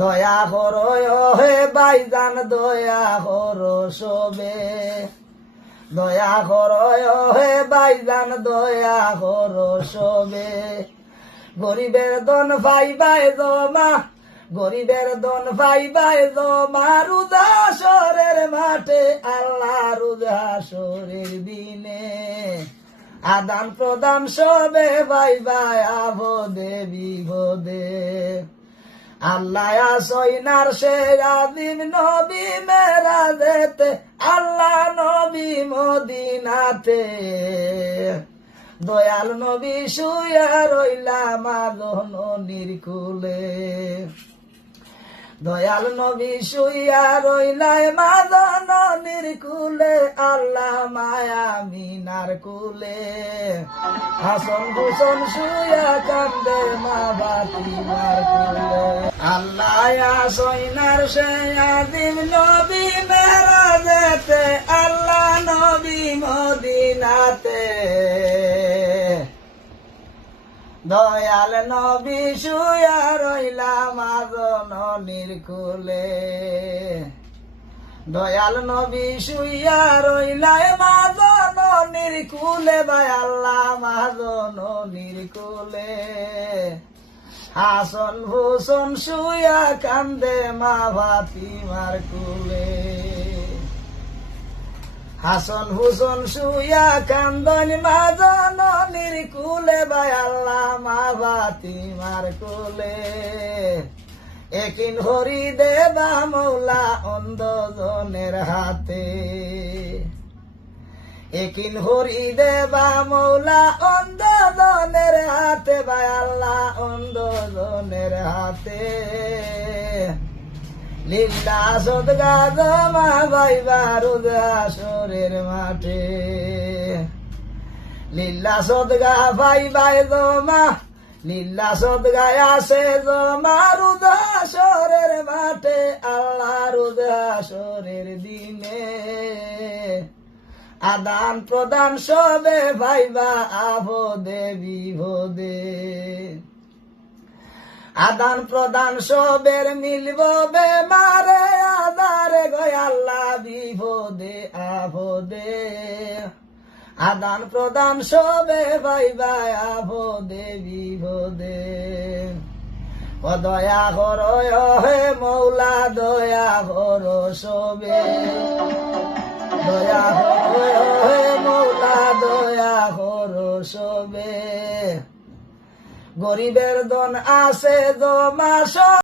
দয়া করো হে ভাইজান দয়া করো সবে, দয়া করো হে ভাইজান দয়া করো সবে। গরিবের দন ভাইবাই জমা, গরিবের দন ভাইবাই জমা রোজা হাসরের মাঠে, আল্লাহ রোজা হাসরের দিনে। আদান প্রদান সবে ভাইবাই আভদে বিভদে। আল্লাহ আসইনার সে আদিন নবী মেরাজেতে, আল্লাহ নবী মদিনাতে। দয়াল নবী শুয়া রইলা মাদননির কুলে, দয়াল নবী শুয়া রইলাই মাদননির কুলে, আল্লাহ মায়া মিনার কুলে। হাসন হুসন শুয়া কান্দে মা ফাতিমার কুলে। আল্লাহ আসইনার সে আদিম নবী মেরাজেতে, আল্লাহ নবী মদিনাতে। দয়াল নবী শুয়া রইলা মাদননির কুলে, দয়াল নবী শুয়া রইলা মাদননির কুলে, ভাই আল্লাহ মাদননির কুলে। হাসন হুসন শুয়া কান্দে মা ফাতিমার কুলে। হাসন হুসন শুয়া কান্দন মা জননীর কুলে, ভাই আল্লাহ মা ফাতিমার কুলে। একিন হরি দেবা মৌলা অন্ধজনের হাতে, একিন হরি দেবা মৌলা অন্ধজনের হাতে, ভাই আল্লাহ অন্ধজনের হাতে। লিল্লা সদগা জমা ভাইবা রোজা হাসরের মাঠে, লিল্লা সদগা ভাইবাই জমা, লিল্লা সদগায় আসে জমা রোজা হাসরের মাঠে, আল্লাহ রোজা হাসরের দিনে। আদান প্রদান সবে ভাইবা আভদে বিভদে, আদান প্রদান সবের মিলব বেমারে আদারে গয়, আল্লাহ বিভদে আভদে। আদান প্রদান সবে ভাইবা আভদে বিভদে। ও দয়া করো হে মৌলা দয়া করো সবে, দয়া করো হে মৌলা দয়া করো সবে। গরিবের দন আছে জমা